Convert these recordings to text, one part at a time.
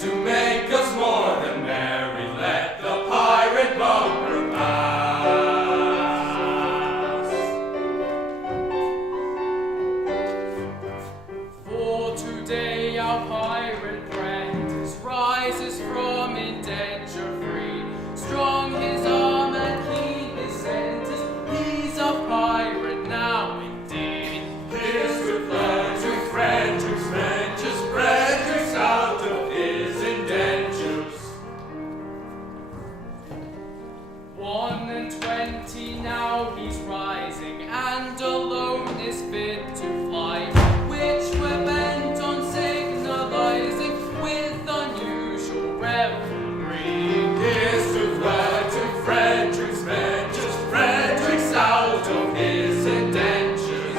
to make us more than merry, let the pirate bumper pass. For today our pirate apprentice rises from indenture free. Strong his arm and keen his sentence, he's a pirate now indeed. Here's to Frederick's ventures, Frederick's out of his indentures. 21 now he's rising, and alone is fit to fly, which we're bent on signalizing with unusual revelry. Here's to Frederick's ventures, Frederick's out of his indentures.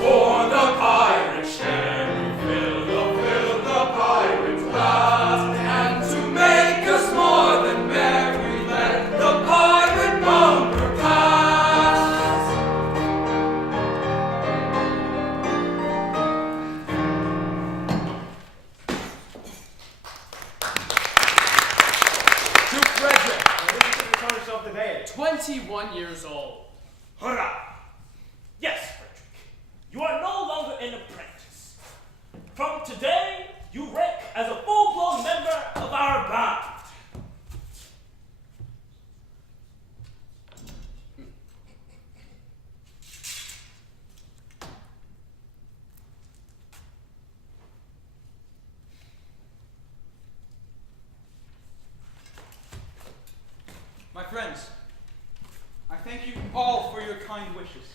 Pour the pirate sherry, fill the pirate's glass, and to make us more than merry, let the pirate bumper pass. To Frederic, what is it to return yourself today? 21 years old. Hurrah! Yes, Frederic, you are no longer an apprentice. From today, you rank as a full-blown member of our band. My friends, I thank you all for your kind wishes.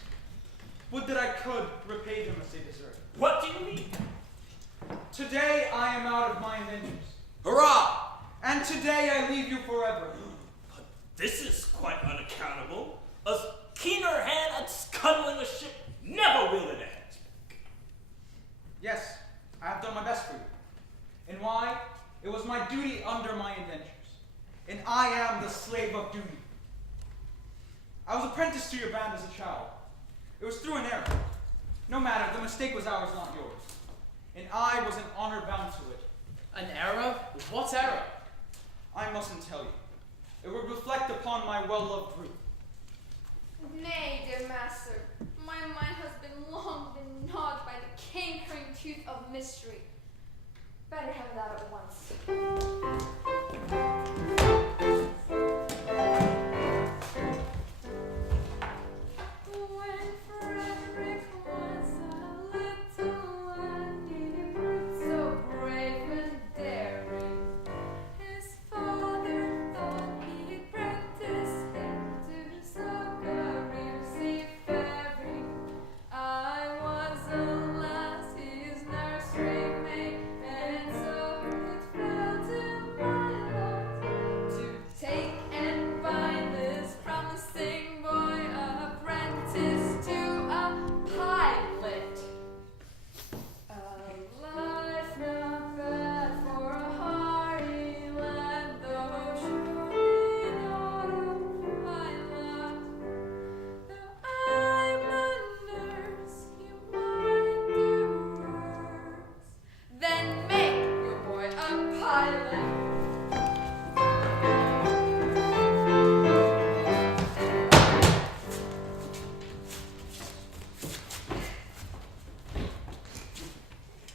Would that I could repay them as they deserve. What do you mean? Today I am out of my indentures, Hurrah! and today I leave you forever. But this is quite unaccountable. A keener hand at scuttling a ship never wielded a handspike. Yes, I have done my best for you. And why? It was my duty under my indentures. And I am the slave of duty. I was apprenticed to your band as a child. It was through an error. No matter, the mistake was ours, not yours. And I was in honor bound to it. An error? What error? I mustn't tell you. It would reflect upon my well-loved Ruth. Nay, dear master, my mind has long been gnawed by the cankering tooth of mystery. Better have it out at once. When Frederic was a little lad, he proved so brave and daring. His father thought he'd practice him to some career seafaring. I was alas his nursery maid, and so it fell to my lot to take and bind this promising boy apprentice to a pilot. A life not bad for a hardy lad, though surely not a pilot. Though I'm a nurse, you might do worse than make your boy a pilot.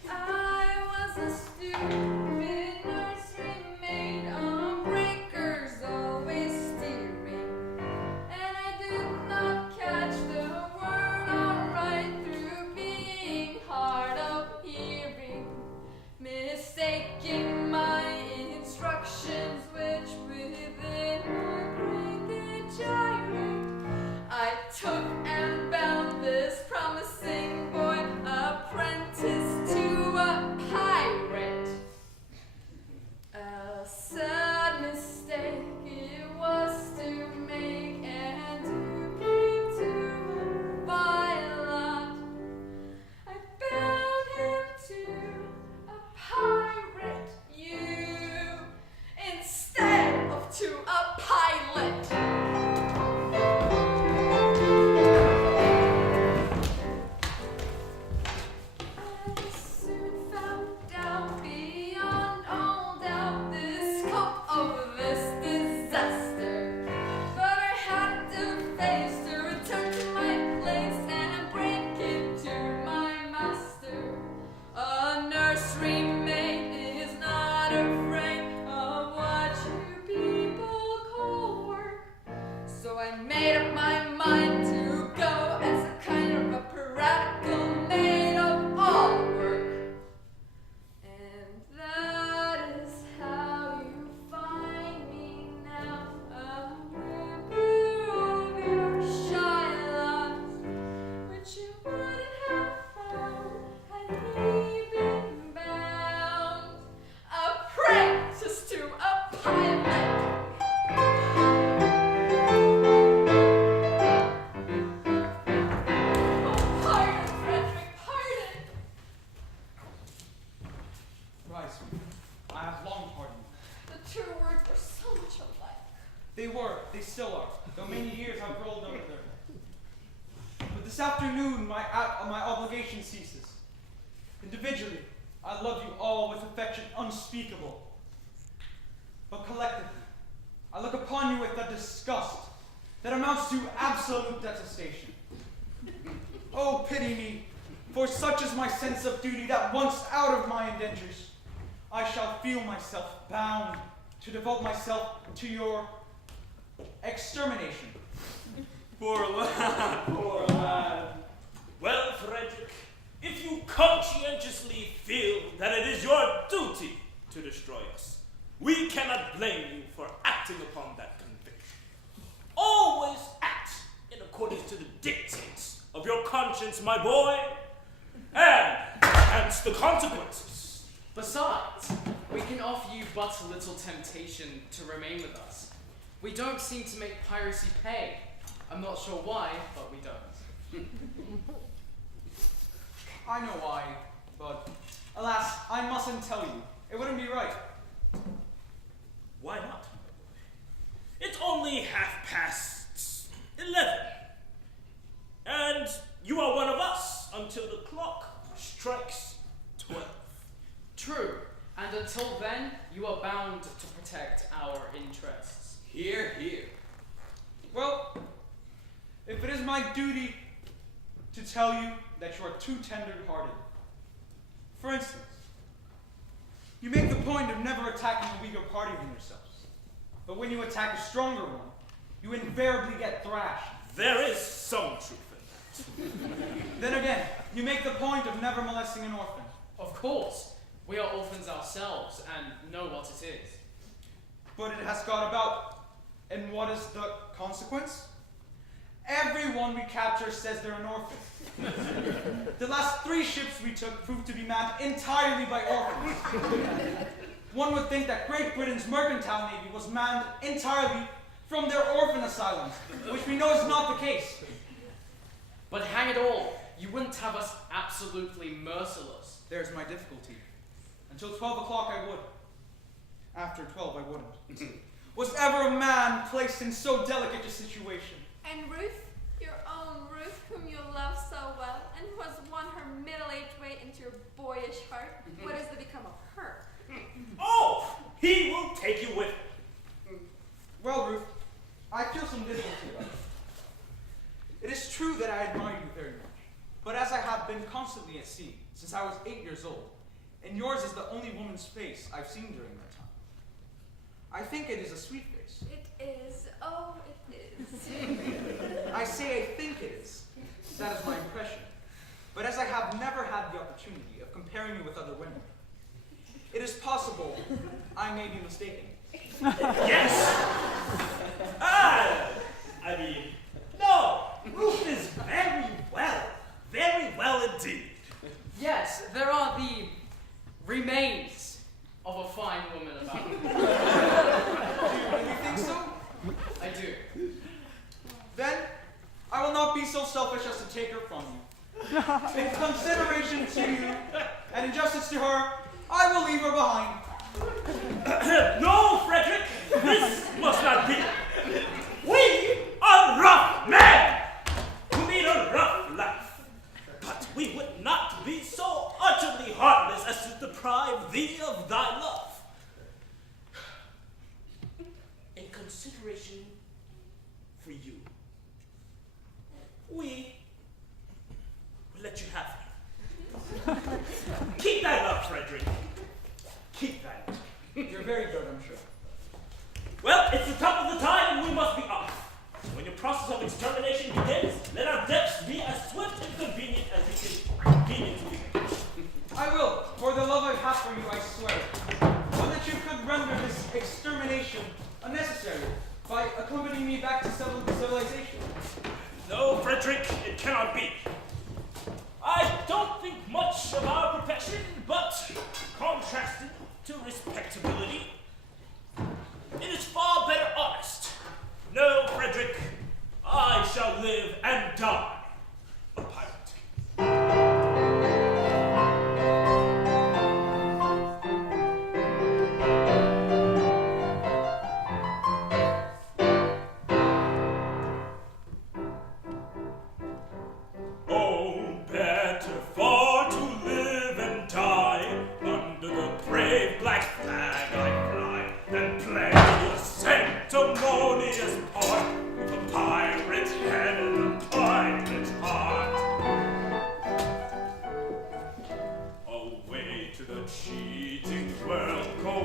I was a stupid nursery maid on breakers, always steering, and I did not catch the word alright through being hard of hearing, mistaking my instructions, which within my brain did gyrate. I took and bound this promising boy apprentice to a pirate. A sad mistake it was to make, and to came to a pilot. I bound him to a pirate. Rise, I have long pardoned you. The two words were so much alike. They were, they still are, though many years have rolled over their head. But this afternoon, my obligation ceases. Individually, I love you all with affection unspeakable. But collectively, I look upon you with a disgust that amounts to absolute detestation. Oh, pity me, for such is my sense of duty that once out of my indentures, I shall feel myself bound to devote myself to your extermination. Poor lad, poor lad. Well, Frederic, if you conscientiously feel that it is your duty to destroy us, we cannot blame you for acting upon that conviction. Always act in accordance to the dictates of your conscience, my boy, and hence the consequences. Besides, we can offer you but a little temptation to remain with us. We don't seem to make piracy pay. I'm not sure why, but we don't. I know why, but alas, I mustn't tell you. It wouldn't be right. Why not? It's only 11:30. And you are one of us until the clock strikes 12. True, and until then, you are bound to protect our interests. Hear, hear. Well, if it is my duty to tell you that you are too tender-hearted. For instance, you make the point of never attacking a weaker party than yourselves. But when you attack a stronger one, you invariably get thrashed. There is some truth in Then again, you make the point of never molesting an orphan. Of course, we are orphans ourselves and know what it is. But it has got about. And what is the consequence? Everyone we capture says they're an orphan. The last 3 ships we took proved to be manned entirely by orphans. One would think that Great Britain's mercantile navy was manned entirely from their orphan asylums, which we know is not the case. But hang it all, you wouldn't have us absolutely merciless. There's my difficulty. Until 12 o'clock I would. After 12 I wouldn't. Was ever a man placed in so delicate a situation? And Ruth, your own Ruth, whom you love so well, and who has won her middle-aged way into your boyish heart, what is to become of her? Oh, he will take you with him. Well, Ruth, I feel some difficulty about it. It is true that I admire you very much, but as I have been constantly at sea since I was 8 years old, and yours is the only woman's face I've seen during that time, I think it is a sweet face. It is. Oh, it is. I say I think it is. That is my impression. But as I have never had the opportunity of comparing you with other women, it is possible I may be mistaken. Yes! I mean, no, Ruth is very well indeed. Yes, there are the remains of a fine woman about. Do you think so? I do. Then I will not be so selfish as to take her from you. In consideration to you and in justice to her, I will leave her behind. No, Frederic, this must not be. We are rough men who lead a rough life, but we would not be so utterly heartless as to deprive thee of thy love. In consideration for you, we will let you have her. Keep thy love, Frederic. Keep thy love. You're very good, I'm sure. Well, it's the top of the tide and we must be off. When your process of extermination begins, let our deaths be as swift and convenient as it can conveniently be. I will, for the love I have for you, I swear, so that you could render this extermination unnecessary by accompanying me back to civilization. No, Frederic, it cannot be. I don't think much of our profession, but contrasted to respectability, it is far better honest. No, Frederic, I shall live and die a pirate. wave black flag I fly, and play a sanctimonious part with a pirate's head and a pirate's heart. Away to the cheating world go,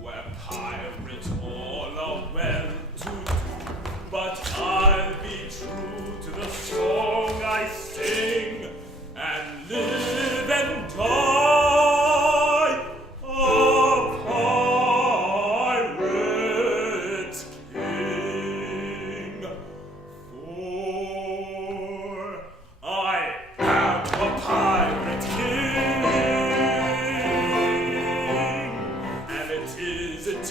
where pirates all are well to do, but I'll be true to the song I sing, and live and die a pirate's king. For I am a pirate king, and it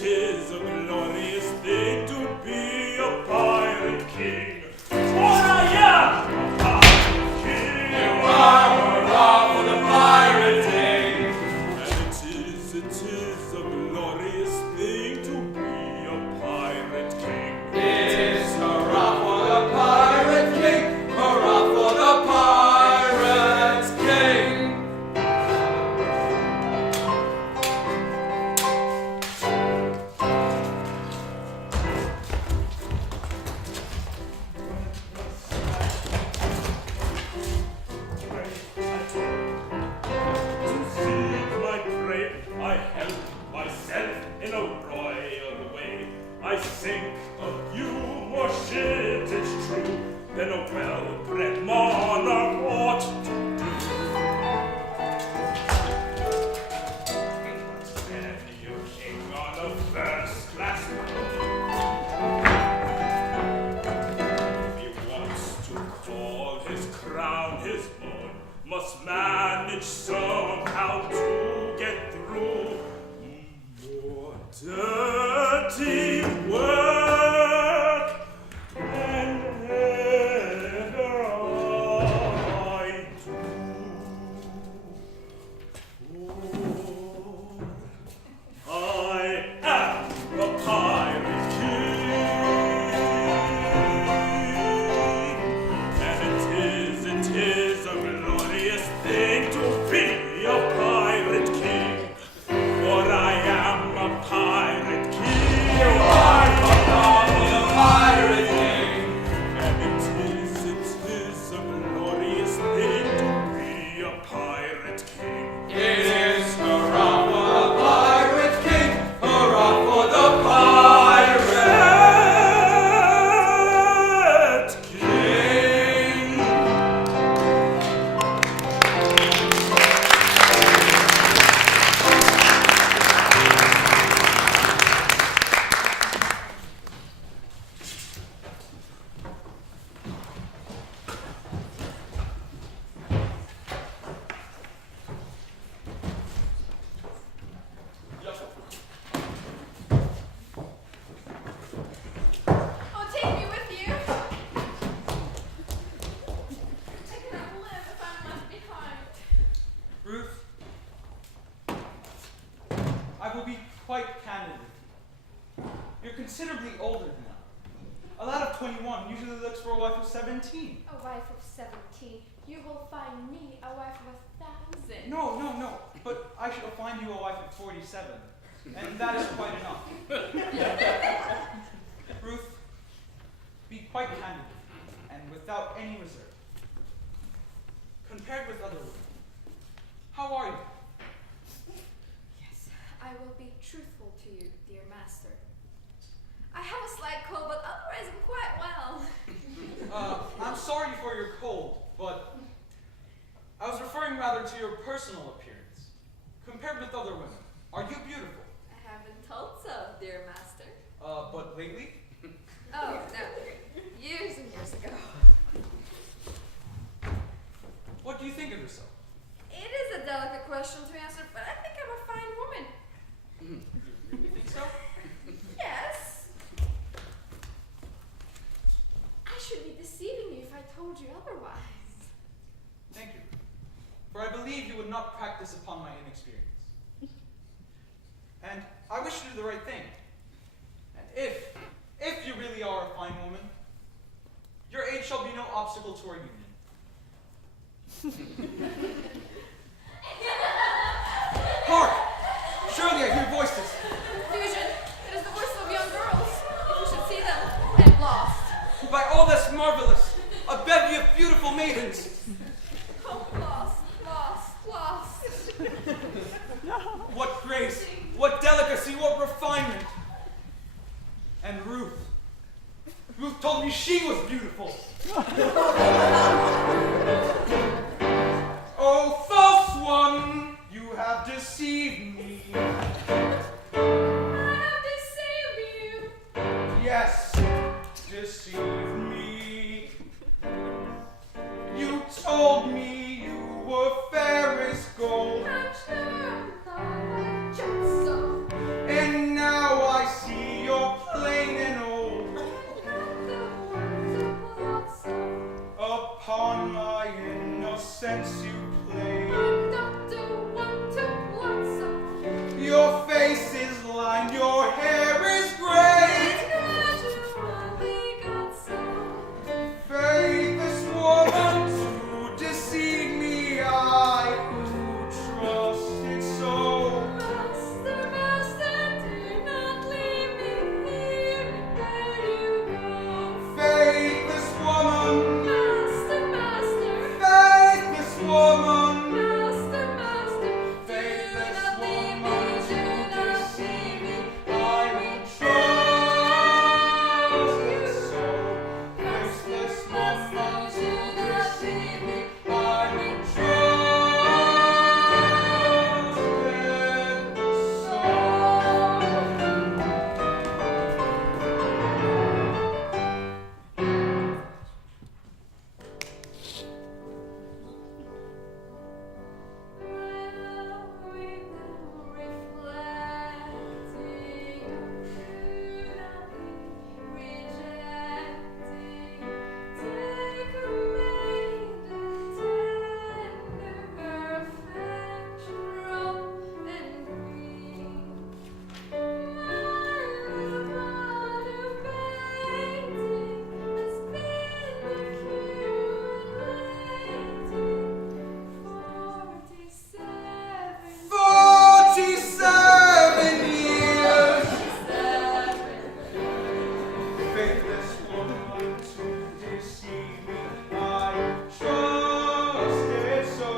is a glorious thing to be a pirate king. For I am a pirate king. You are hurrah for the pirate king. And it is a glorious thing to be a pirate king. It is hurrah for the pirate king. Hurrah for the pirate king. To seek my prey, I help myself in a royal way. I sink a few more ships, it's true, than a well-bred monarch ought to do. And you king on a first-class boat, if he wants to call his crown his own, must manage somehow to get through more dirty work than ever I do. For I am a pirate king, and it is a glorious thing to be a pirate king. For I am a pirate king. You are hurrah for the pirate king. And it is a glorious thing to be a pirate king. It is hurrah for the pirate king. Hurrah for the pirate king. Oh, take me with you. I cannot live if I'm left behind. Ruth, I will be quite candid with you. You're considerably older than I. A lad of 21 usually looks for a wife of 17. A wife of 17. You will find me a wife of 1,000. No. But I shall find you a wife of 47. And that is quite enough. Ruth, be quite candid with me, and without any reserve. Compared with other women, how are you? Yes, I will be truthful to you, dear master. I have a slight cold, but otherwise I'm quite well. I'm sorry for your cold, but I was referring rather to your personal appearance. Compared with other women, are you beautiful? I haven't told so, dear master. But lately? Oh, no. Years and years ago. What do you think of yourself? It is a delicate question to answer, but I think I'm a fine woman. You think so? Yes. I should be deceiving you if I told you otherwise. Thank you. For I believe you would not practice upon my inexperience. And I wish to do the right thing. And if you really are a fine woman, your age shall be no obstacle to our union. And Ruth. Ruth told me she was beautiful. Oh, false one, you have deceived me. I have deceived you. Yes, deceived me. You told me you were fair as gold. I'm sure I'm not just so. And now I see you're plain and old. Not the one to blossom. Upon my innocence you play. I'm not the one to blossom. Your face is lined, your hair is gray. Gradually got so. Faithless woman to deceive me, I who trusted so. Master, master, do not leave me here. There you go. Faithless woman, Master, master, faithless woman, master, master, do faithless not leave me, woman do to not deceive leave me, me. I who trusted so. Faithless woman to deceive me, I who trusted so.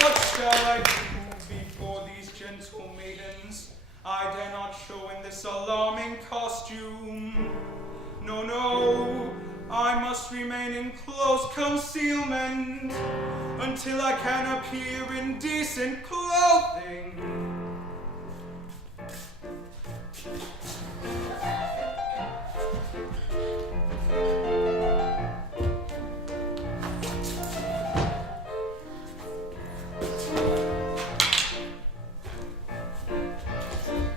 What shall I do before these gentle maidens? I dare not show in this alarming costume. No, no, I must remain in close concealment until I can appear in decent clothing.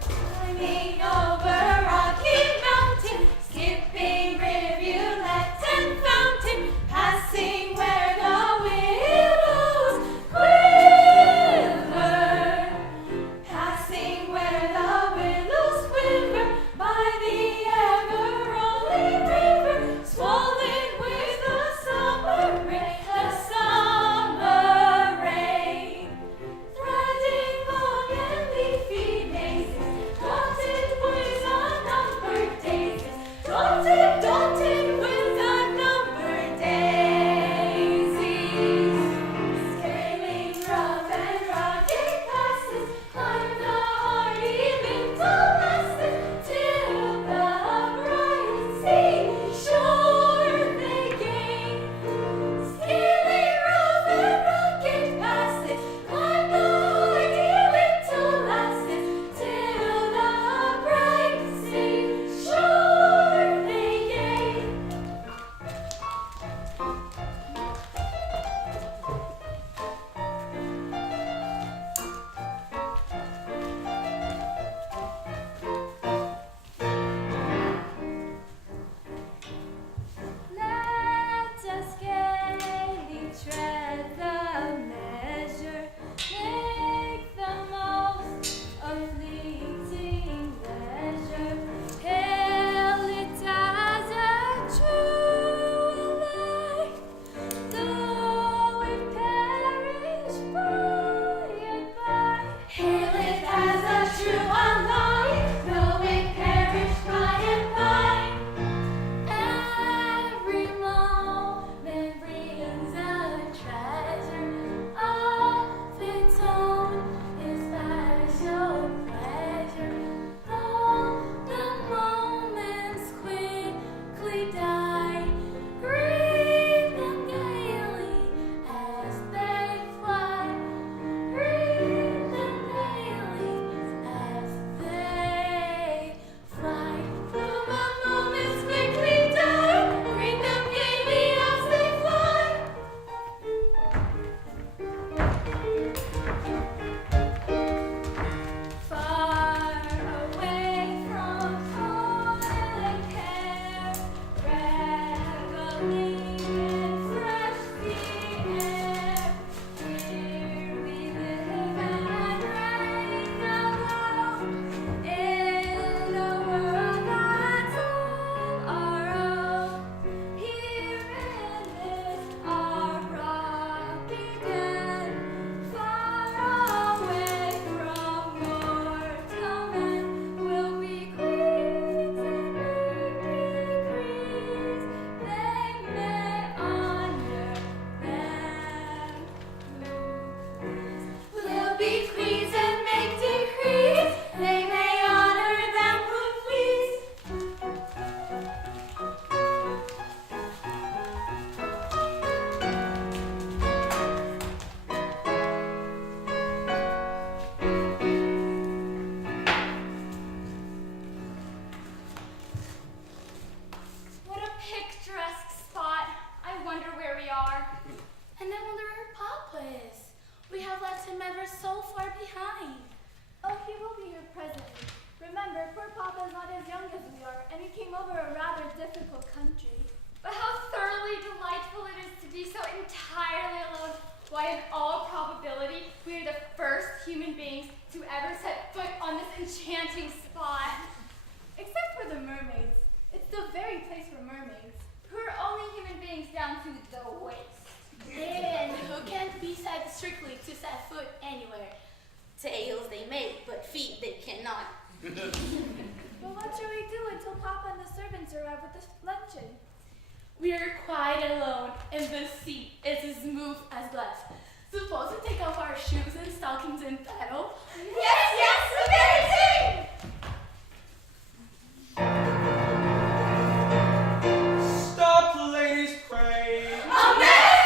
Climbing over rocky mountain, skipping rivulet and fountain, passing where the willows quiver. We came over a rather difficult country. But how thoroughly delightful it is to be so entirely alone. Why, in all probability, we are the first human beings to ever set foot on this enchanting spot. Except for the mermaids. It's the very place for mermaids. Who are only human beings down to the waist. And who can't be said strictly to set foot anywhere. Tails they make, but feet they cannot. Well, what shall we do until Papa and the servants arrive with the luncheon? We're quite alone, and the seat is as smooth as glass. Suppose we take off our shoes and stockings and paddle? Yes, the very thing! Stop, ladies, pray. Amen!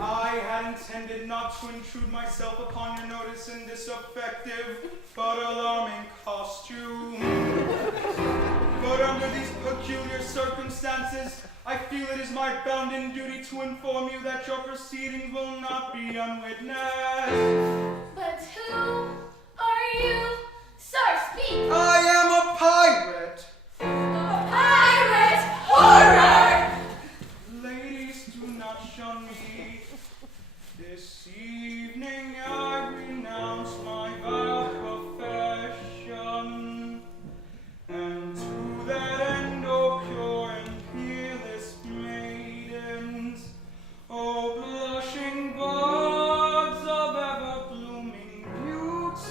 I had intended not to intrude myself upon your notice in this effective but alarming costume. But under these peculiar circumstances, I feel it is my bounden duty to inform you that your proceedings will not be unwitnessed. But who are you? Sir, speak! I am a pirate. Pirate horror! Ladies, do not shun me. This evening I renounce my vile profession, and to that end, O pure and peerless maidens, O blushing buds of ever-blooming beauty,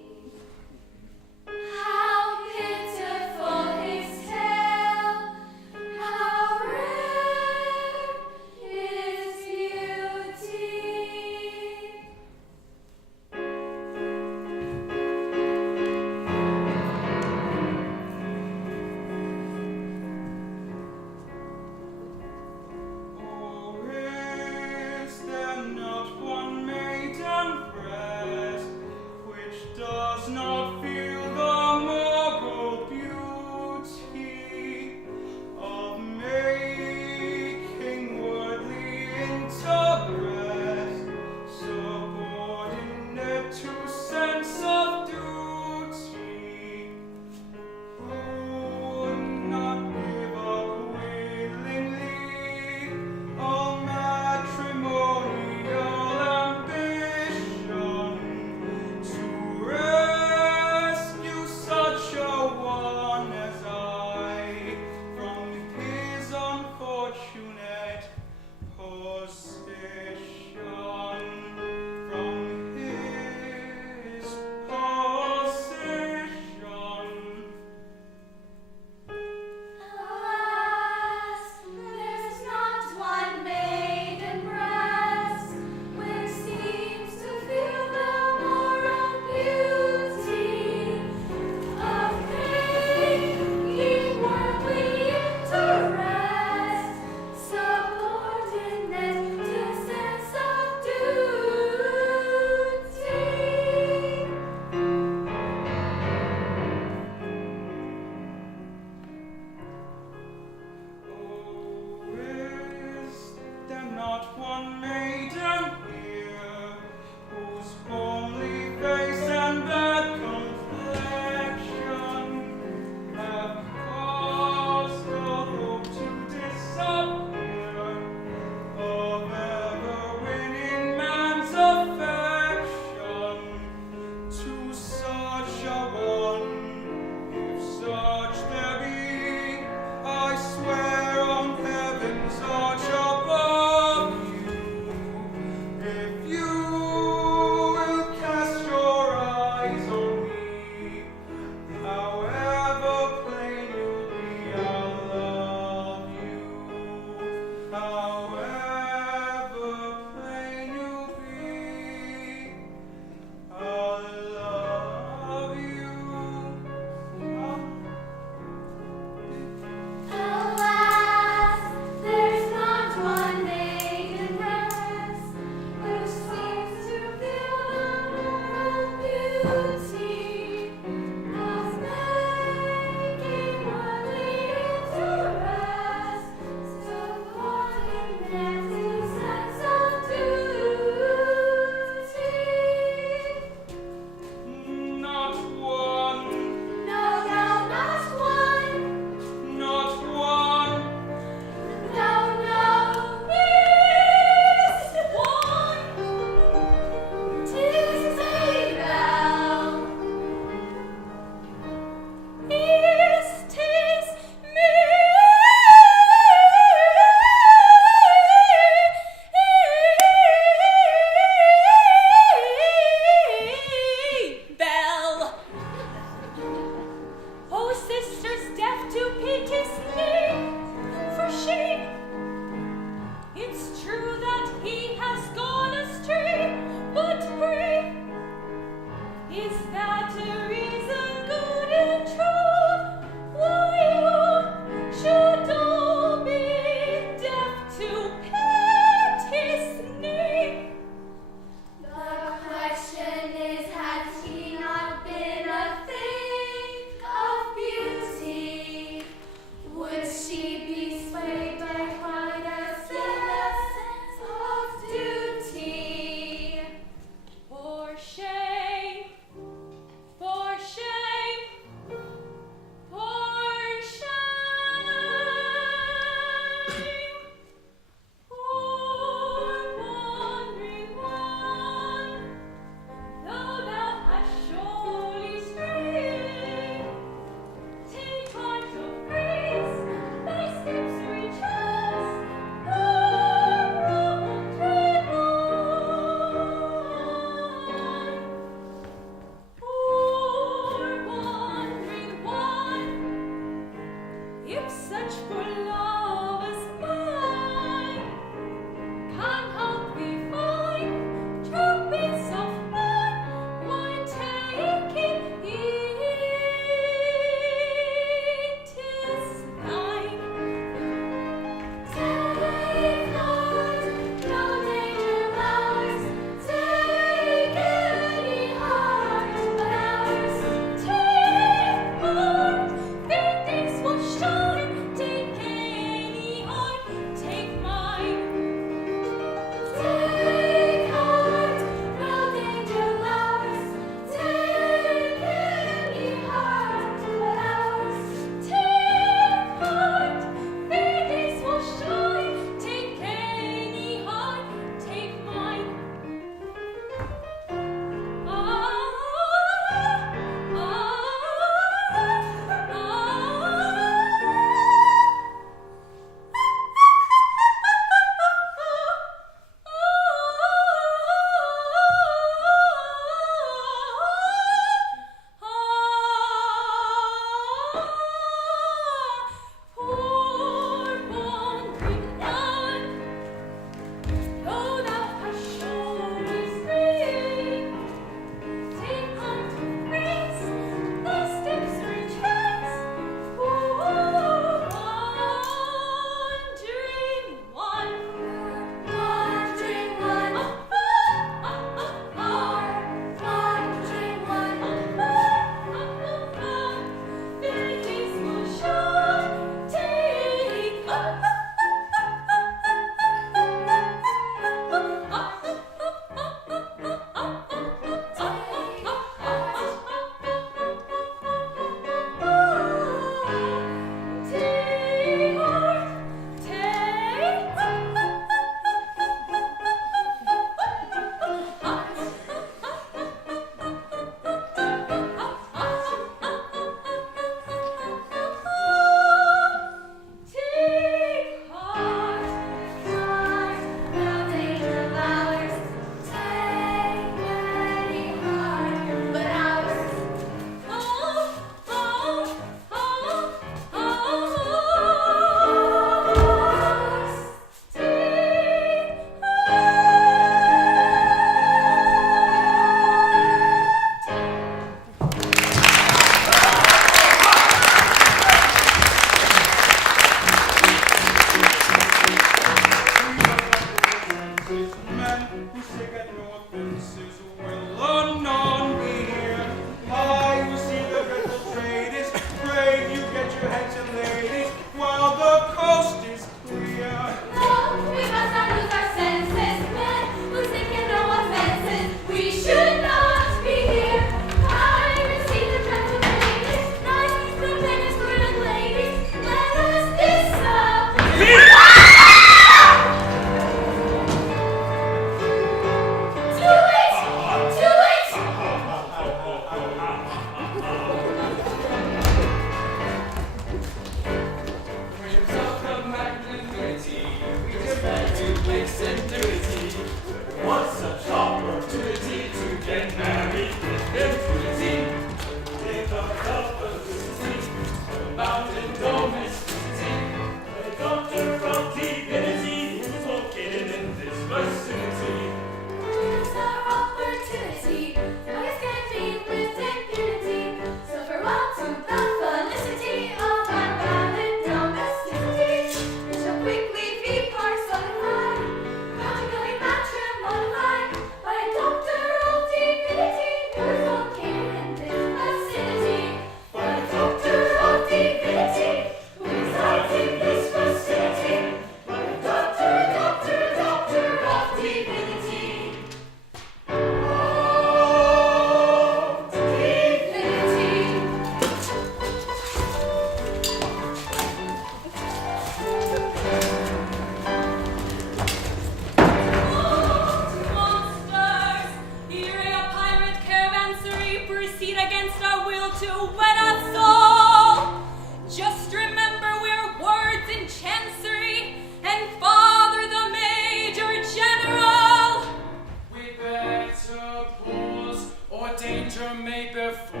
danger may befall.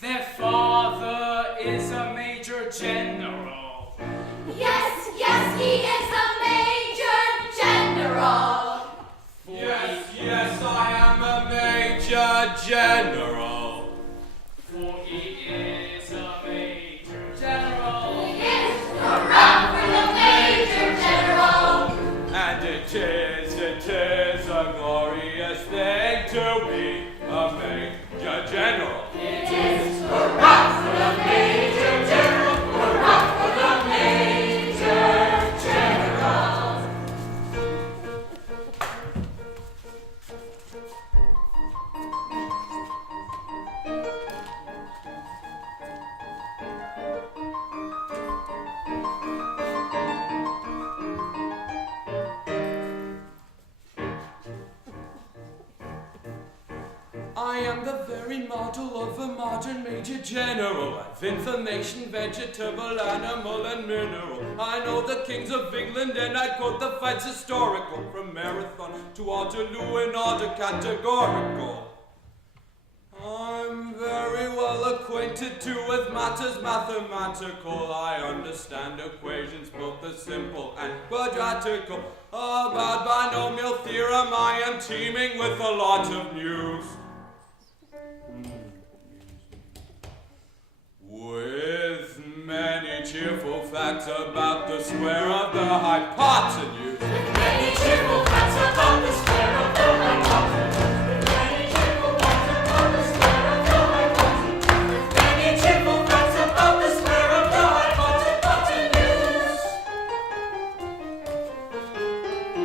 Their father is a major general. Yes, yes, he is a major general. Yes, yes, I am a major general. For he is a major general. He is a rap for the major general. And it is a glorious thing to be a major general. It is a rap for the major general. A rap for the major general. I am the very model of a modern major general. I've information, vegetable, animal, and mineral. I know the kings of England and I quote the fights historical. From Marathon to Waterloo in order categorical. I'm very well acquainted too with matters mathematical. I understand equations, both the simple and quadratical. About binomial theorem I am teeming with a lot of news. With many cheerful facts about the square of the hypotenuse. With many cheerful facts about the square of the hypotenuse. With many cheerful facts about the square of the hypotenuse. With many cheerful facts about the square of the hypotenuse.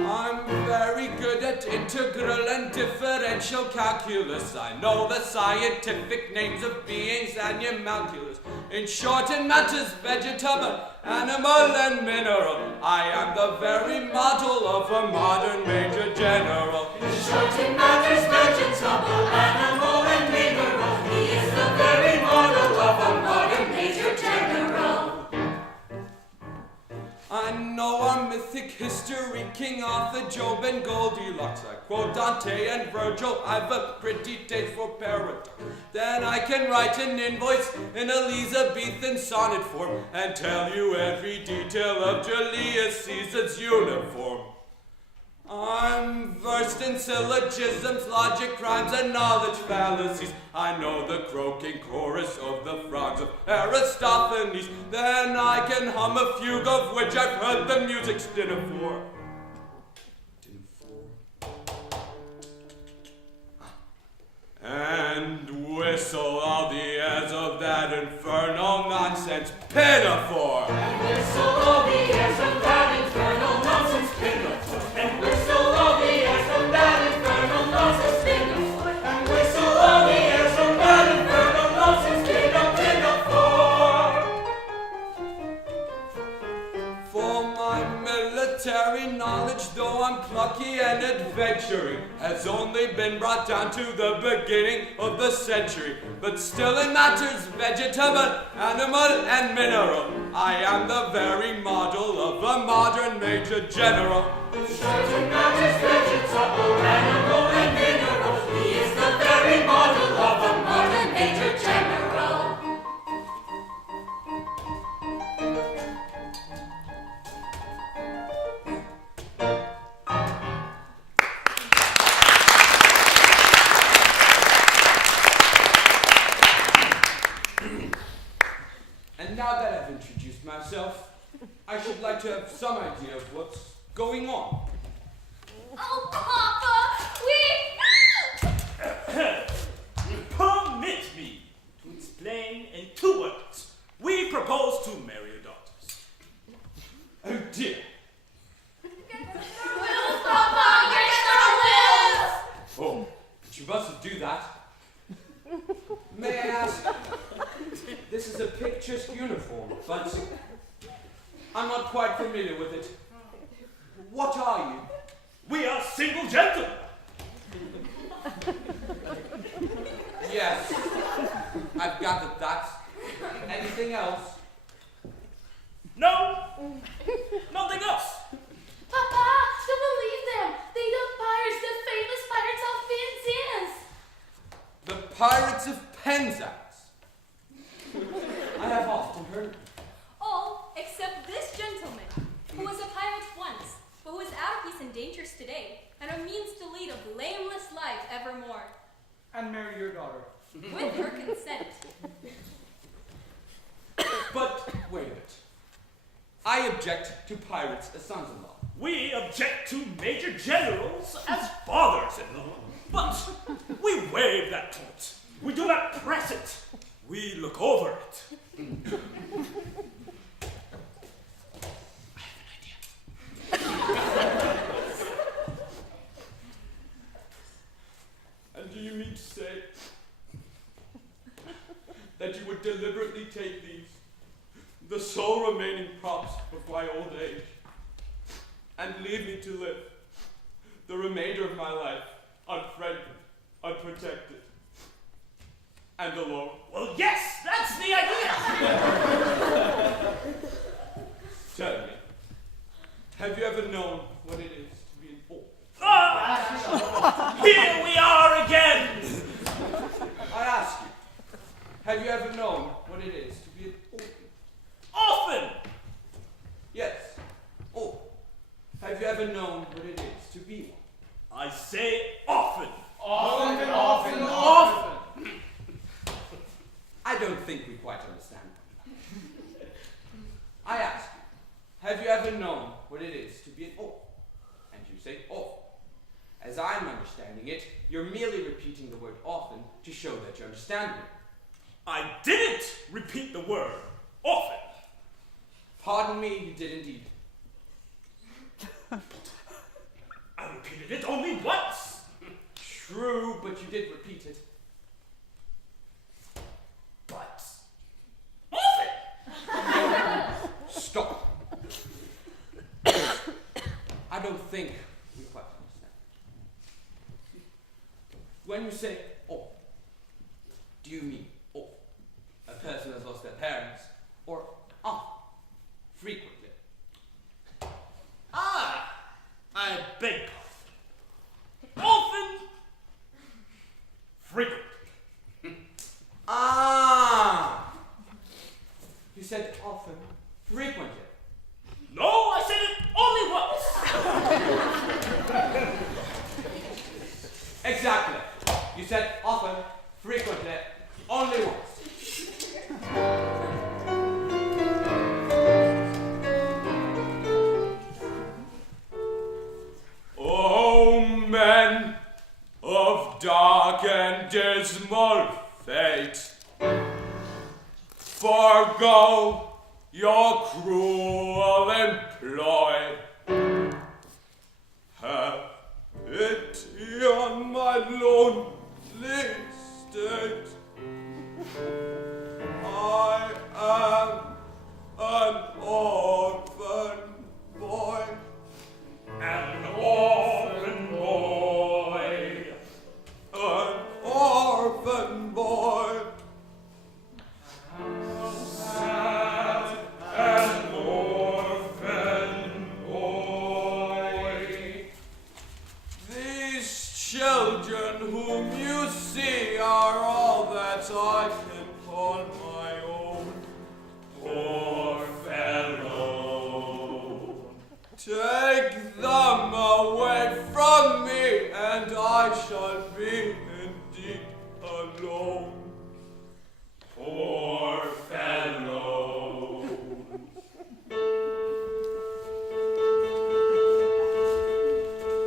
I'm very good at integral and differential calculus. I know the scientific names of beings and animalculous. In short, in matters vegetable, animal, and mineral, I am the very model of a modern major general. In short, in matters vegetable, animal, and mineral, he is the very model of a modern major general. I know our mythic history, King Arthur, Job, and Goldilocks. I quote Dante and Virgil, I've a pretty taste for paradox. Then I can write an invoice in Elizabethan sonnet form and tell you every detail of Julius Caesar's uniform. I'm versed in syllogisms, logic, crimes, and knowledge fallacies. I know the croaking chorus of the frogs of Aristophanes. Then I can hum a fugue of which I've heard the music's dinner for. And whistle all the airs of that infernal nonsense pinafore. And whistle all the airs of that infernal nonsense pinafore. And whistle all the airs of that infernal nonsense pinafore. And whistle all the airs of that infernal nonsense pinafore. For my military knowledge, though I'm plucky and adventuring, has only been brought down to the beginning of the century. But still in matters vegetable, animal, and mineral, I am the very model of a modern major general. In short, in matters vegetable, animal, and mineral, he is the very model of a modern major general. And now that I've introduced myself, I should like to have some idea of what's going on. Oh, Papa, Permit me to explain in 2 words. We propose to marry your daughters. Oh dear. Wills, Papa, get the wills! Oh, but you mustn't do that. May I ask, this is a picturesque uniform, but I'm not quite familiar with it. What are you? We are single gentlemen. Yes, I've gathered that. Anything else? No, nothing else. Papa, don't believe them. They the pirates, the famous pirates of Penzance. The pirates of Penzance. I have often heard of them. All except this gentleman, who was a pirate once, but who is out of peace and dangers today, and who means to lead a blameless life evermore, And marry your daughter. with her consent. But wait a minute. I object to pirates as sons-in-law. We object to major generals as fathers-in-law. But we waive that taunt. We do not press it. We look over it. And do you mean to say that you would deliberately take these, the sole remaining props of my old age, and leave me to live the remainder of my life unfriended, unprotected, and alone? Well, yes, that's the idea. Tell me, have you ever known what it is to be an orphan? Here we are again. I ask you, have you ever known what it is to be an orphan? Often. Yes. Oh, have you ever known what it is to be one? I say often. Often, often, often. I don't think we quite understand one another. I ask you, have you ever known what it is to be an orphan? And you say orphan. As I'm understanding it, you're merely repeating the word often to show that you understand it. I didn't repeat the word often. Pardon me, you did indeed. I repeated it only once. True, but you did repeat it. But often. Stop. I don't think we quite understand. When you say oh, do you mean oh, a person has lost their parents, or frequently? I beg pardon. Often. Frequently. You said often, frequently. No, I said it only once. Exactly. You said often, frequently, only once. Oh, men of dark and dismal fate, forgo your cruel employ. Have pity on my lonely state. I am an orphan boy. An orphan boy. An orphan boy. Sad an orphan boy. These children whom you see are all that I can call my own. Poor fellow. Take them away from me, and I shall be indeed alone. Poor fellow.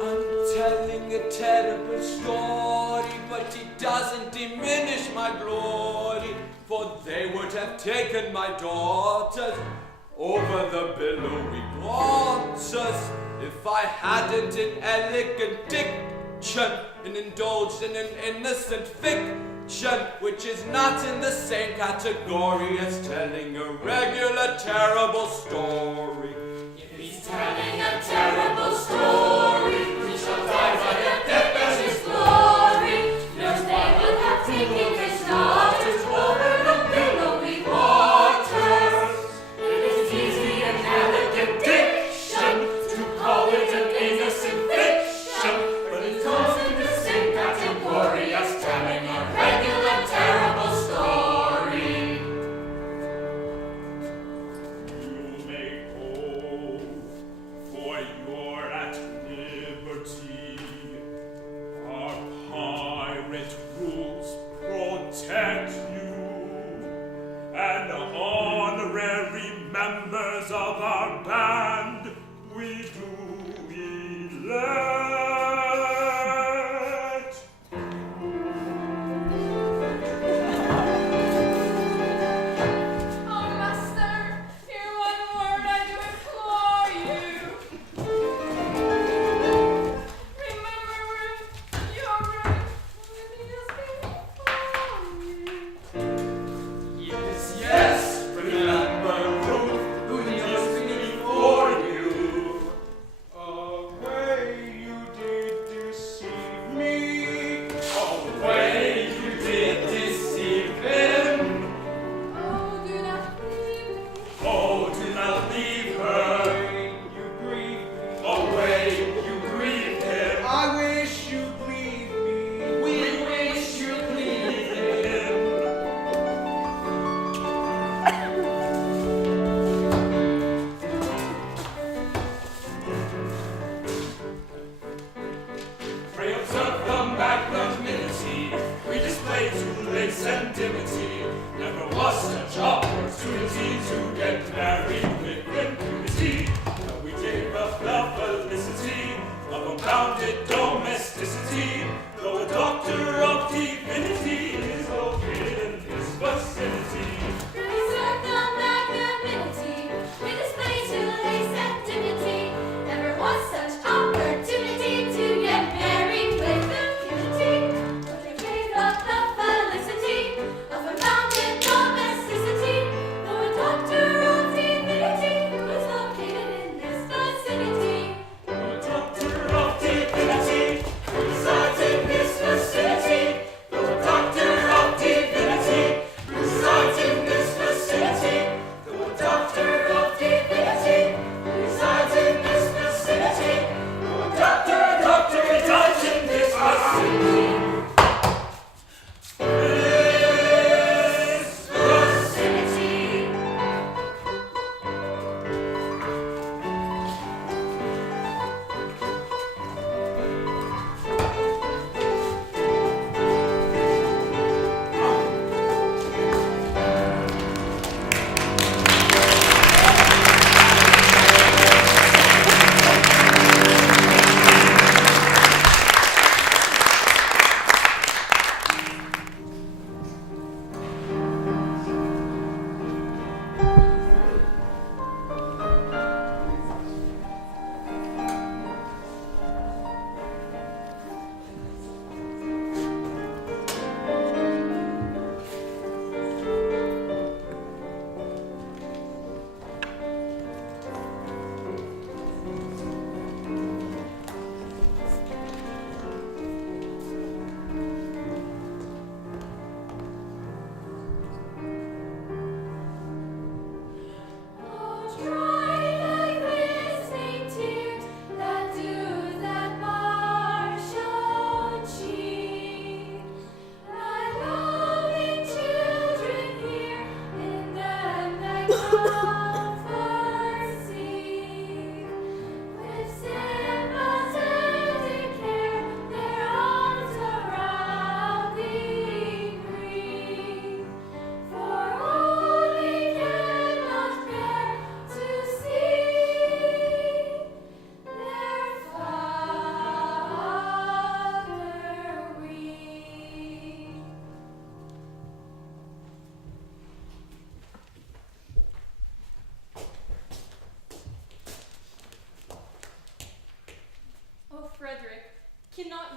I'm telling a terrible story, but it doesn't diminish my glory, for they would have taken my daughters over the billowy waters if I hadn't an elegant diction and indulged in an innocent fiction, which is not in the same category as telling a regular terrible story. If he's telling a terrible story, we shall die by the death of his glory. First they would have taken his daughters over the billowy waters. It is easy and elegant diction to call it an innocent fiction, but it comes in the same category as telling a regular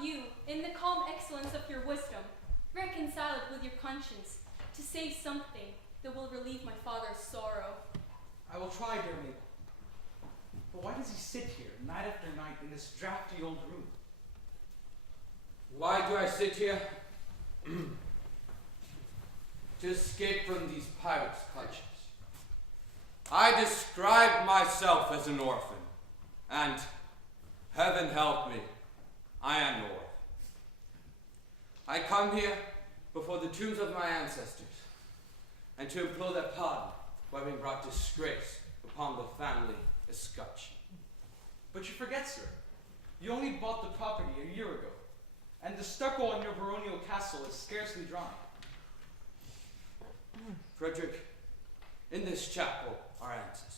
you, in the calm excellence of your wisdom, reconcile it with your conscience to say something that will relieve my father's sorrow. I will try, dear Mabel. But why does he sit here night after night in this drafty old room? Why do I sit here? To escape from these pirates' clutches. I describe myself as an orphan, and heaven help me, I am no orphan. I come here before the tombs of my ancestors, and to implore their pardon for having brought disgrace upon the family escutcheon. But you forget, sir. You only bought the property a year ago, and the stucco on your baronial castle is scarcely dry. Frederic, in this chapel are ancestors.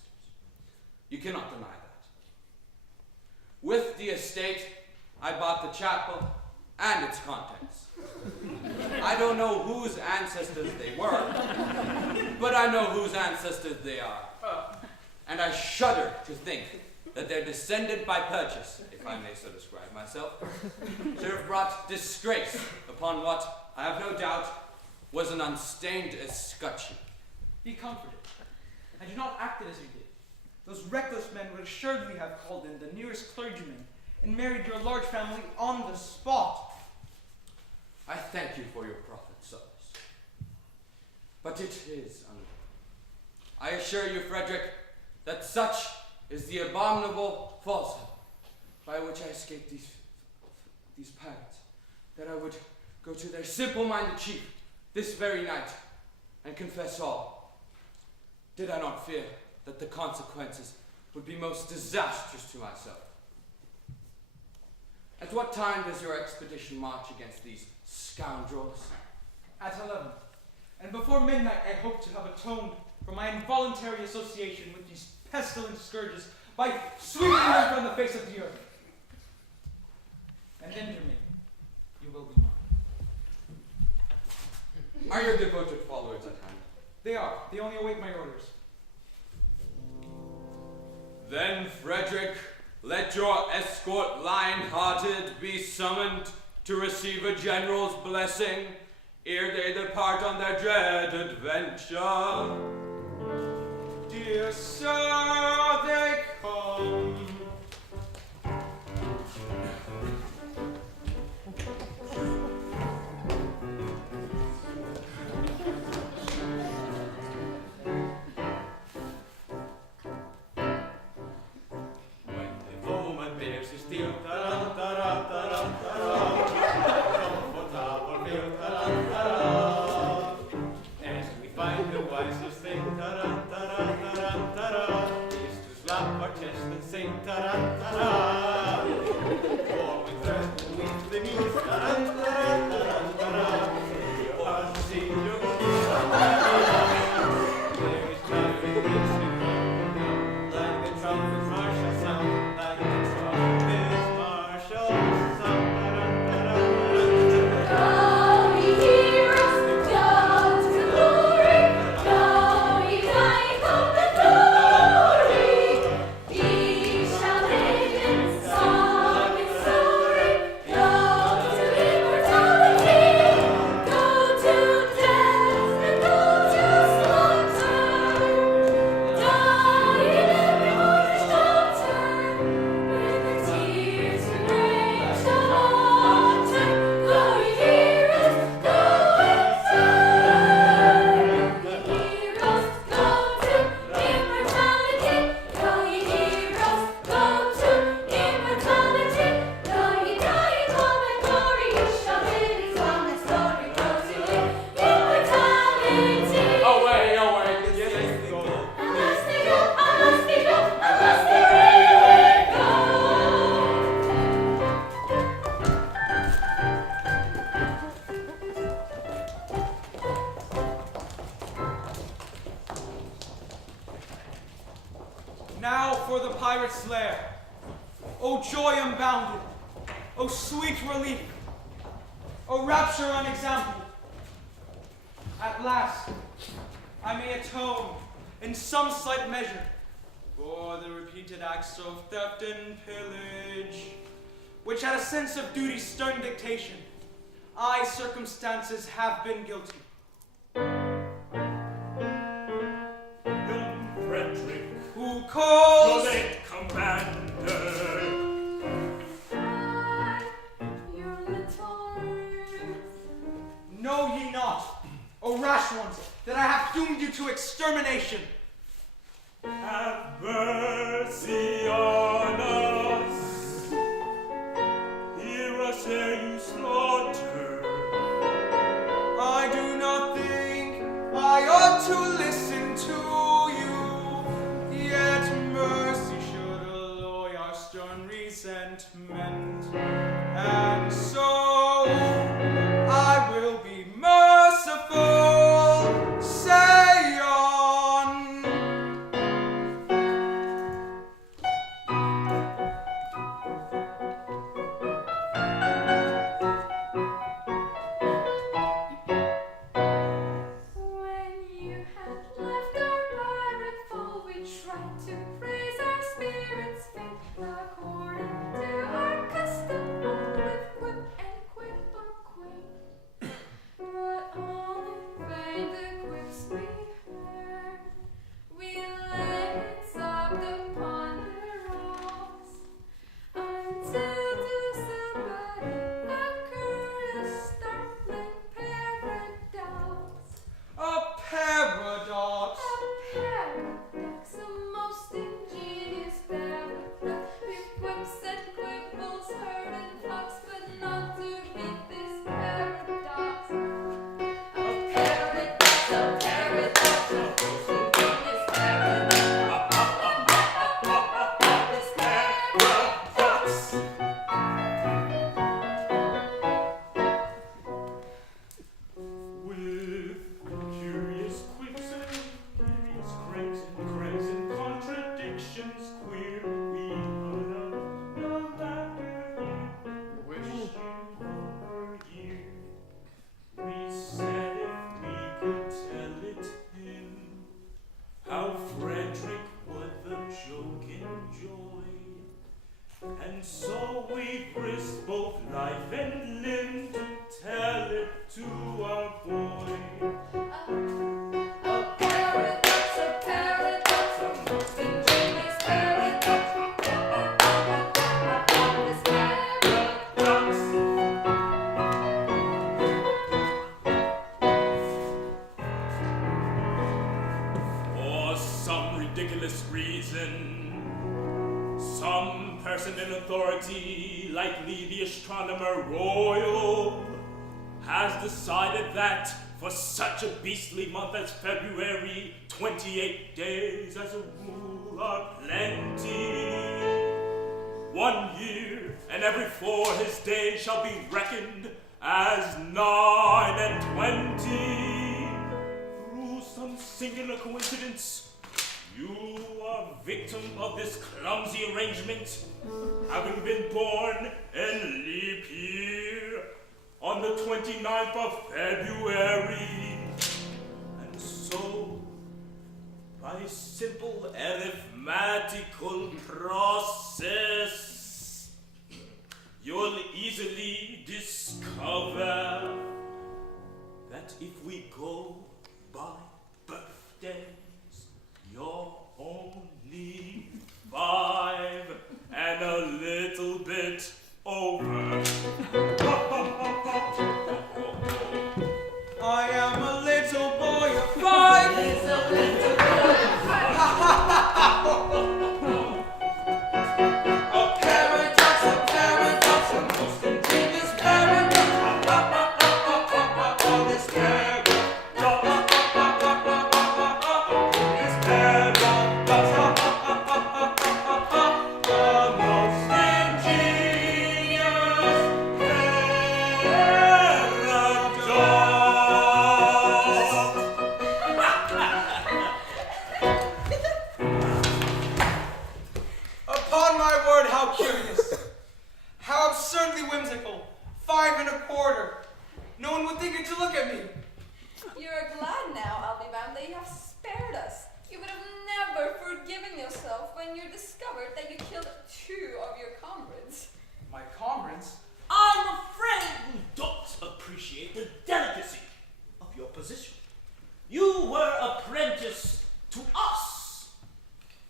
You cannot deny that. With the estate, I bought the chapel and its contents. I don't know whose ancestors they were, but I know whose ancestors they are. And I shudder to think that they're descended by purchase, if I may so describe myself, to have brought disgrace upon what, I have no doubt, was an unstained escutcheon. Be comforted, and do not act as you did. Those reckless men would assuredly have called in the nearest clergyman and married your large family on the spot. I thank you for your prophet service. But it is unworthy. I assure you, Frederic, that such is the abominable falsehood by which I escaped these pirates, that I would go to their simple-minded chief this very night and confess all, did I not fear that the consequences would be most disastrous to myself. At what time does your expedition march against these scoundrels? At 11. And before midnight I hope to have atoned for my involuntary association with these pestilent scourges by sweeping them from the face of the earth. And then, dear me, you will be mine. Are your devoted followers at hand? They are. They only await my orders. Then, Frederic, let your escort lion-hearted be summoned to receive a general's blessing ere they depart on their dread adventure. Dear sir, they come. Now for the pirate's lair. O joy unbounded, O sweet relief, O rapture unexampled. At last, I may atone in some slight measure for the repeated acts of theft and pillage which had a sense of duty's stern dictation, I, circumstances, have been guilty. Young Frederic, Who calls your late commander, Your little roots. know ye not, O rash ones, that I have doomed you to extermination? have mercy on us. Hear us ere you slaughter. I do not think I ought to listen to you, yet mercy should alloy our stern resentment, and so I will be merciful. Say on. When you had left our pirate foe, we tried to raise our spirits faint, according to our custom, with quip and quip or quaint. But all in vain the quips we heard. We lay sobbed upon the rocks, until to somebody occurred a startling paradox. A paradox. A paradox, a most ingenious paradox. With quips and quibbles heard in flocks, but not to beat this paradox. A paradox, a paradox, a most ingenious paradox. This paradox. With curious quips and curious cranks and contradictions queer, we unearthed the matter you wished you were here. We said if we could tell it him, how Frederic would the joke enjoy. And so we risked both life and limb to tell it to our boy. A paradox, a most ingenious paradox. This paradox. For some ridiculous reason, some person in authority, likely the astronomer royal, has decided that for such a beastly month as February, 28 days as a rule are plenty. 1 year, and every 4 his days shall be reckoned as 9 and 20. Through some singular coincidence, you are victim of this clumsy arrangement, having been born in leap year on the 29th of February. And so, by simple arithmetical process, you'll easily discover that if we go by birthdays, you're only 5 and a little bit over. I am a little boy of 5. Little boy of 5. A paradox, a most ingenious paradox. This paradox. This paradox. The most ingenious Upon my word, how curious. How absurdly whimsical. 5 1/4. No one would think it to look at me. You're glad now, I'll be bound, that you have spared us. You would have never forgiven yourself when you discovered that you killed 2 of your comrades. My comrades? I'm afraid you don't appreciate the delicacy of your position. You were apprentice to us.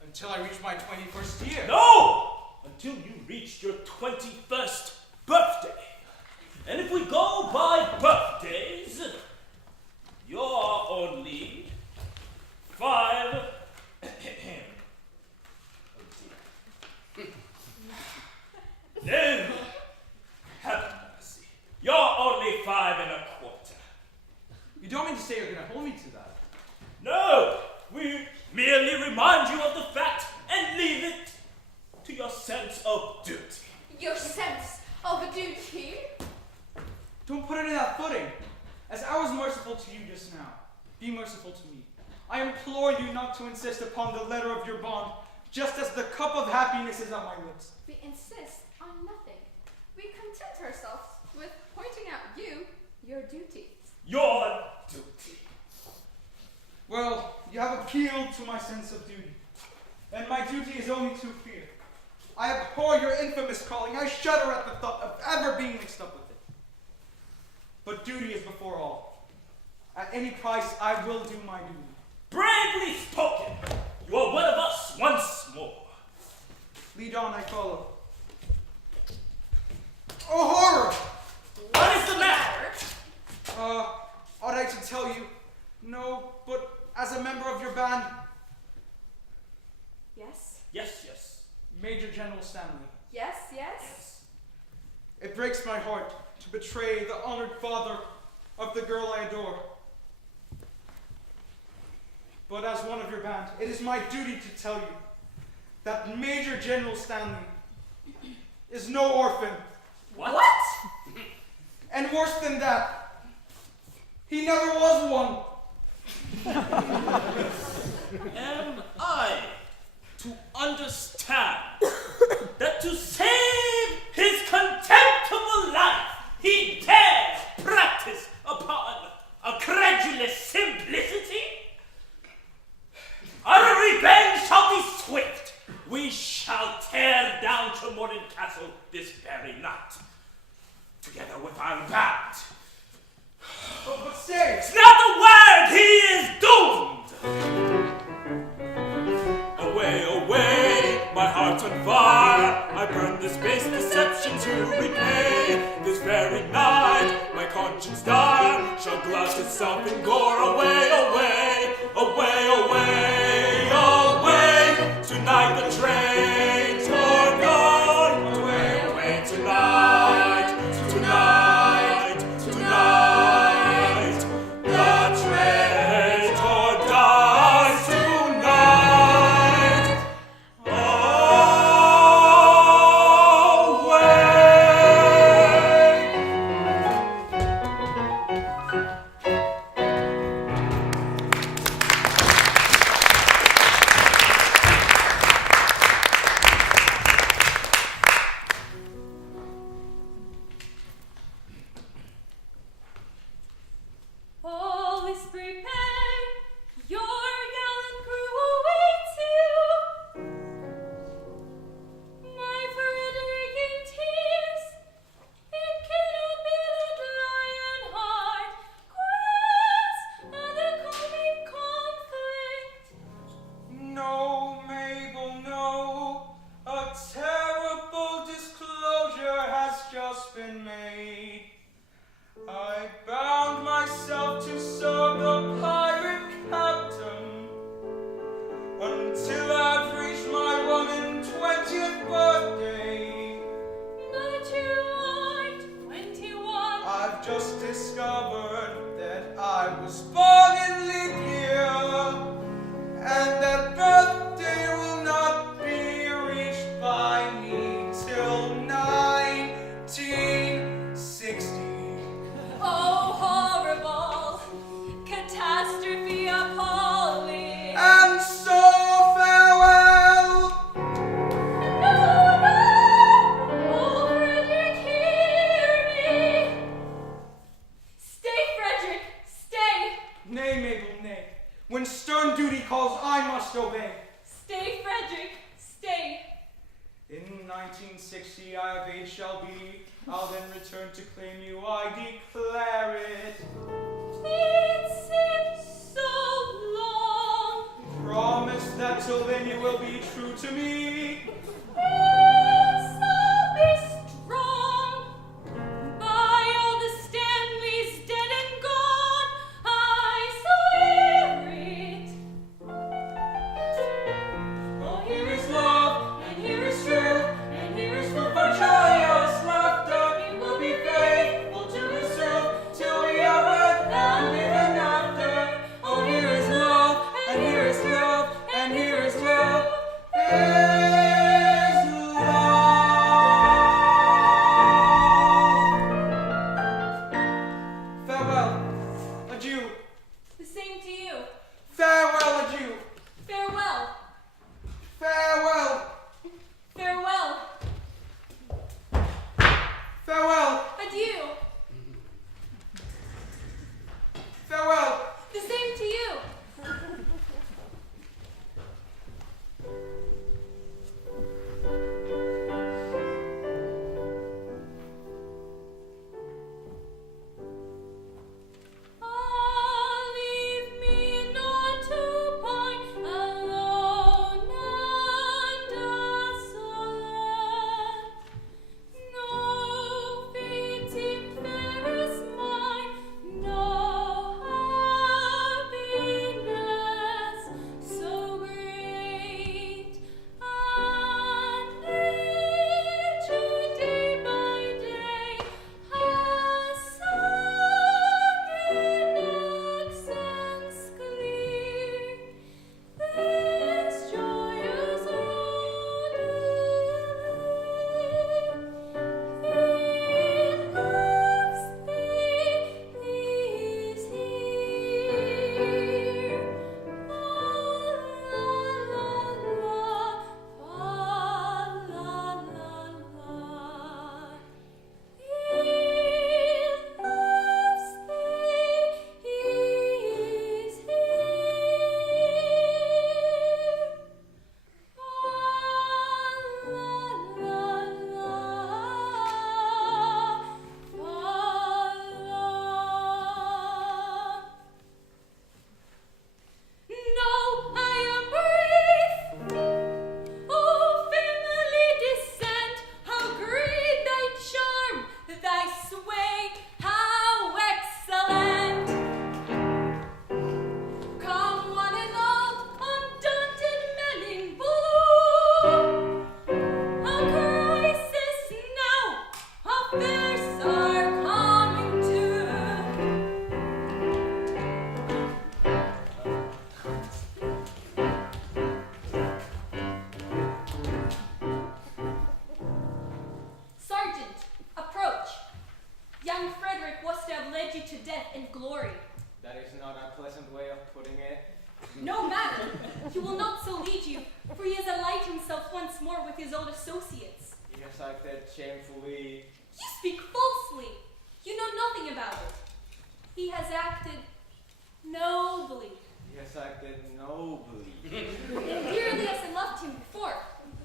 Until I reached my 21st year. No! Until you reached your 21st birthday. And if we go by birthdays, you're only 5. No, have mercy. You're only 5 1/4. You don't mean to say you're going to hold me to that? No, we merely remind you of the fact and leave it to your sense of duty. Your sense of a duty? Don't put it in that footing. As I was merciful to you just now, be merciful to me. I implore you not to insist upon the letter of your bond, just as the cup of happiness is on my lips. We insist on nothing. We content ourselves with pointing out your duty. Your duty. Well, you have appealed to my sense of duty, and my duty is only to fear. I abhor your infamous calling. I shudder at the thought of ever being mixed up with it. But duty is before all. At any price, I will do my duty. Bravely spoken. You are one of us once more. Lead on, I follow. Oh, horror! What is the matter? Ought I to tell you? No, but as a member of your band, Yes? Yes, yes. Major General Stanley, Yes, yes? Yes. it breaks my heart to betray the honored father of the girl I adore. But as one of your band, it is my duty to tell you that Major General Stanley is no orphan. What? And worse than that, he never was one. Am I to understand that to save his contemptible life, he dares practice upon a credulous simplicity? Our revenge shall be swift. We shall tear down Tremorton Castle this very night, together with our band. But stay! It's not a word, he is doomed! Away, away, my heart's on fire. I burn this base deception to repay. This very night, my conscience dire shall glut itself in gore. Away, away, away, away, away. Tonight the train toward dawn. Away, away, tonight, tonight, tonight. The train toward dawn tonight. All is prepared. Your gallant crew awaits you. My Frederic in tears. It cannot be that lion heart quells the coming conflict. No, Mabel, no. A terrible disclosure has just been made. I bound myself to serve the pirate captain until I've reached my 120th birthday. But you aren't 21. I've just discovered that I was born in leap year, and that birthday will not be reached by me till 1960. Oh, horrible catastrophe appalling. And so farewell. No, no! Oh, Frederic, hear me! Stay, Frederic, stay! Nay, Mabel, nay. When stern duty calls, I must obey. Stay, Frederic, stay! In 1960 I of age shall be. I'll then return to claim you, I declare it. It seems so long. Promise that till then you will be true to me. Yes, I'll be strong. By all the Stanleys dead and gone, I swear it. Oh, here is love, and here is truth, and here is food for joyous laughter. We will be faithful to his truth till we are with and live and after. Oh, here is love, and here is love, and here is love. Farewell, adieu. The same to you. Farewell, adieu. Farewell. Farewell. Farewell. Farewell. Adieu. Farewell. The same to you. Leave me not to pine alone and desolate. No fate in fair as mine, no happiness so great. And nature day by day has sung in accents clear this joyous it loves thee is here. La la la la. It loves thee is here. No, I am brief. O family descent, how great thy charm, thy sway, how excellent. Come one and all, undaunted men in blue. A crisis now, affairs are coming to. Sergeant, approach. Young Frederic was to have led you to death and glory. That is not a pleasant way of putting it. No matter, he will not so lead you, for he has allied himself once more with his old associates. He has acted shamefully. You speak falsely. You know nothing about it. He has acted nobly. He has acted nobly. Dearly as I loved him before,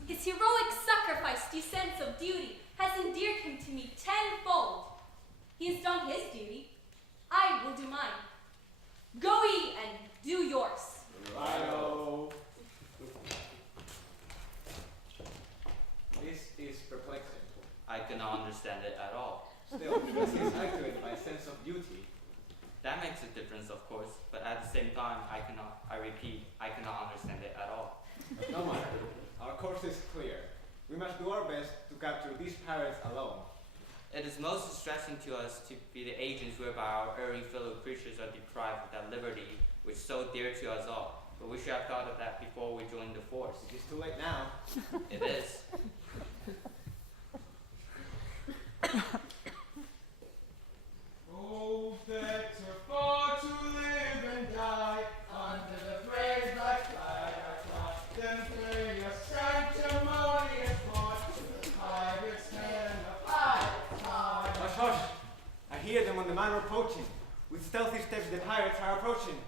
his heroic sacrifice to sense of duty has endeared him to me tenfold. He has done his duty. I will do mine. Go ye and do yours. Righto. This is perplexing. I cannot understand it at all. Still, because he is actuated by a sense of duty. That makes a difference, of course, but at the same time, I repeat, I cannot understand it at all. No matter. Our course is clear. We must do our best to capture these pirates alone. It is most distressing to us to be the agents whereby our early fellow creatures are deprived of that liberty which is so dear to us all. But we should have thought of that before we joined the force. It is too late now. It is. Oh, better far to live and die under the brave black flag I fly than play a sanctimonious part to the pirates' men of pirates' time. Hush, hush! I hear them on the manor approaching. With stealthy steps, the pirates are approaching.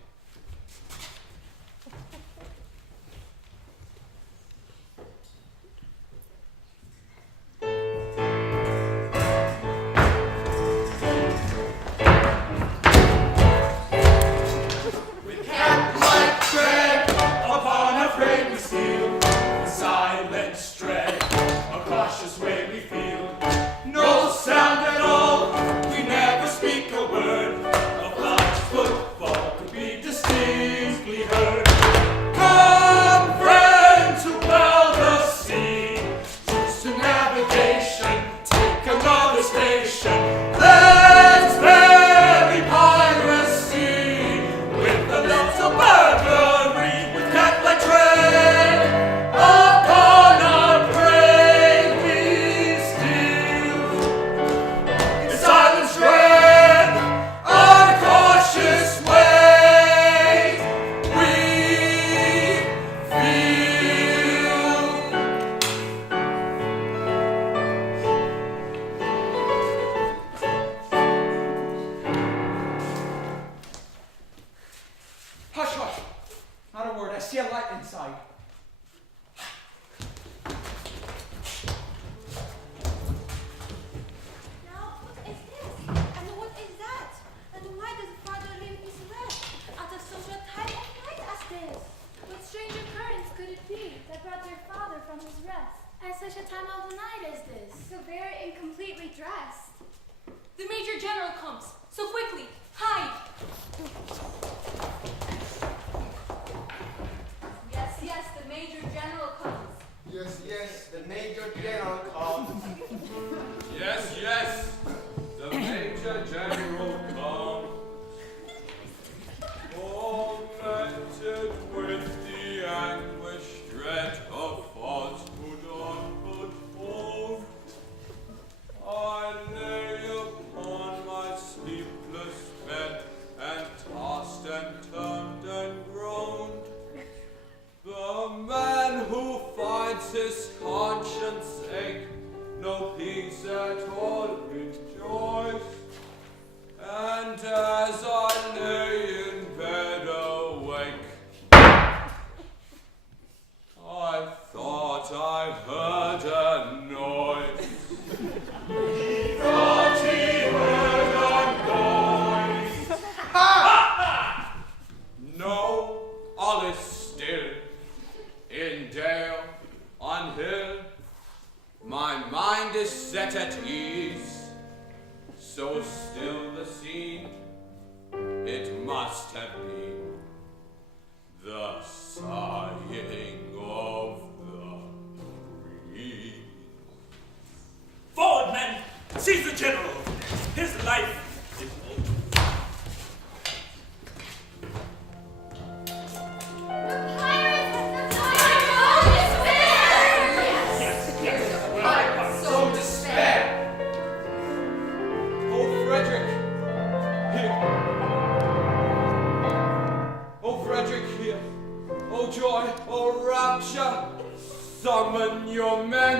see a light inside. Now, what is this? And what is that? And why does Father leave his rest at such a time of night as this? What strange occurrence could it be that brought their father from his rest at such a time of the night as this? So very incompletely dressed. The Major General comes. So quickly, hide! Yes, the Major General comes. Yes, the Major General comes. Yes, the Major General comes. Tormented with the anguish, dread of falsehood unforetold, I lay upon my sleepless bed and tossed and turned and groaned. The man who finds his conscience ache, no peace at all enjoys. And as I lay in bed awake, I thought I heard a noise. He thought he heard a noise. Ha! No, all is still. In dale, on hill, my mind is set at ease. So still the scene, it must have been the sighing of the breeze. Forward, men! Seize the general! His life is over. So despair! Oh, Frederic, here. Oh, Frederic, here. Oh, joy, oh, rapture. Summon your men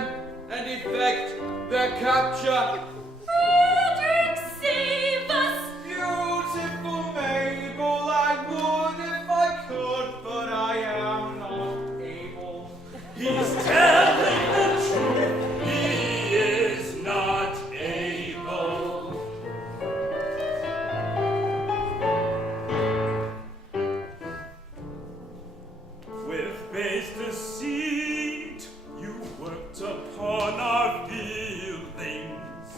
and effect their capture. Frederic, save us! Beautiful Mabel, I would if I could, but I am not able. He's telling the truth. He is not able. With base deceit, you worked upon our feelings.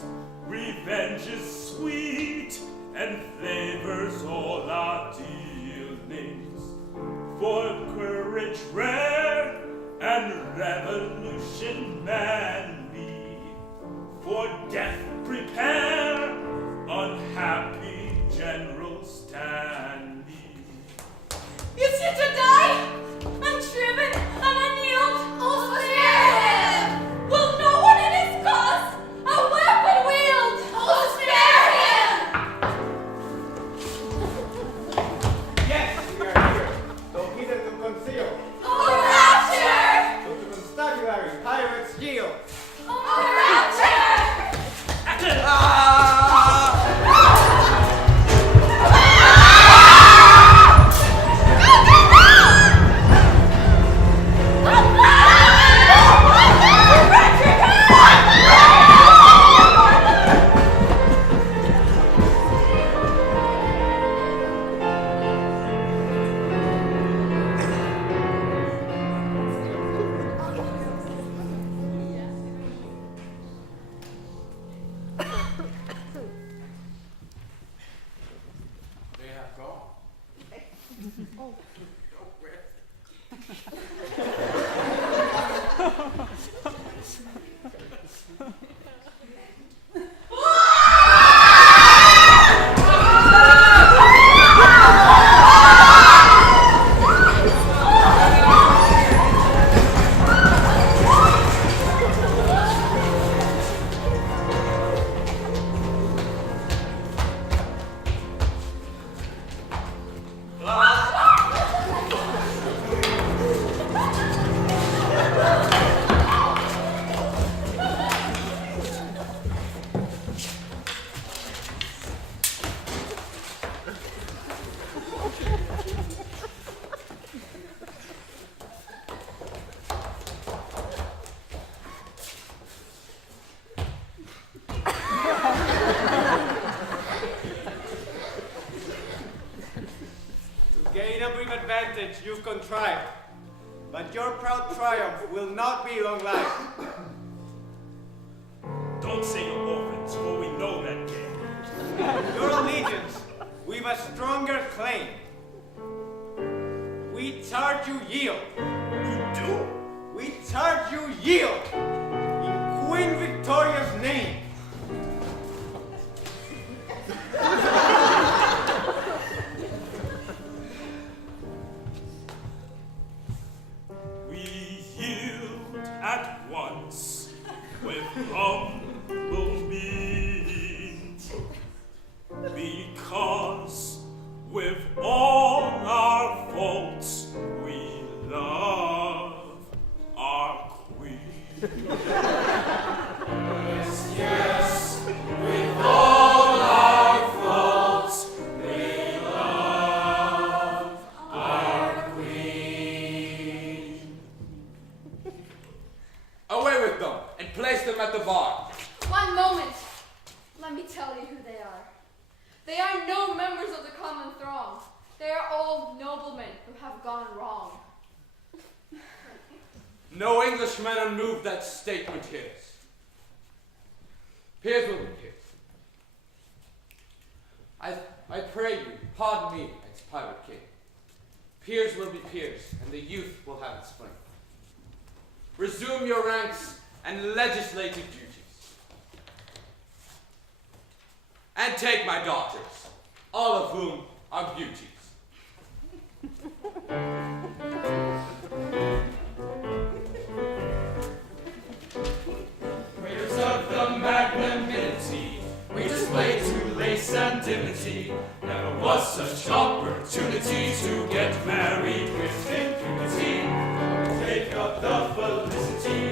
Revenge is sweet and flavors all our dealings. For courage rare and revolution manly, for death prepare, unhappy General Stanley. Is he to die? Unshriven and unyielded? Oh, spare him! Will no one in his cause a weapon wield? Oh, spare him! Yes, we are here, though hidden to conceal. Oh, rapture! So to constabulary, pirates yield. Oh, rapture! They have gone. a brief advantage you've contrived, but your proud triumph will not be long-lived. Don't say your orphans, for we know that game. Your allegiance, we've a stronger claim. We charge you yield. You do? We charge you yield in Queen Victoria's name. We yield at once with humble means, because with all our faults we love our queen. Yes, with all our faults, we love our queen. Away with them, and place them at the bar. One moment. Let me tell you who they are. They are no members of the common throng. They are all noblemen who have gone wrong. No Englishman unmoved that statement hears. Peers will be peers. I pray you, pardon me, ex-pirate king. Peers will be peers, and the youth will have its spring. Resume your ranks and legislative duties. And take my daughters, all of whom are beauties. Prayers of the magnanimity we display to lace and dignity. Never was such opportunity to get married with impunity. Take up the felicity